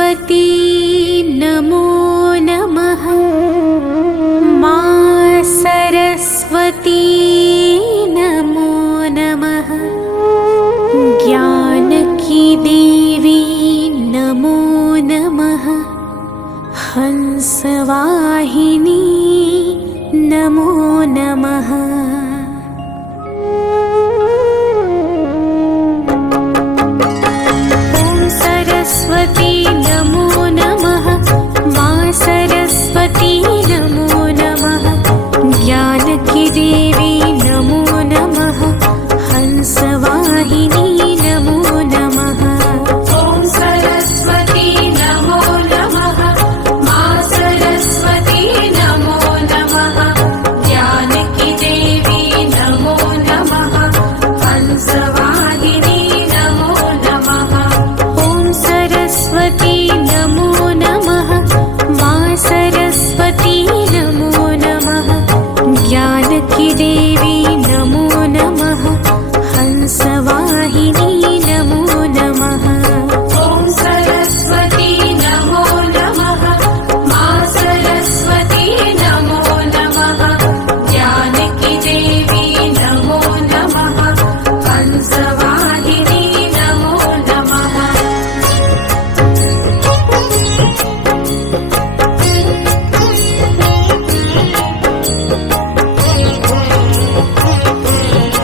सरस्वती नमो नमः। माँ सरस्वती नमो नमः। ज्ञान की देवी नमो नमः। हंसवाहिनी नमो नमः। सरस्वती नमो नमः। माँ सरस्वती नमो नमः। ज्ञान की देवी नमो नमः। हंसवाहिनी नमो नमः। ॐ सरस्वती नमो नमः। माँ सरस्वती नमो नमः। ज्ञान की देवी नमो नमः। हंसवाहिनी नमो नमः। सरस्वती नमो नमः। माँ सरस्वती नमो नमः। ज्ञान की देवी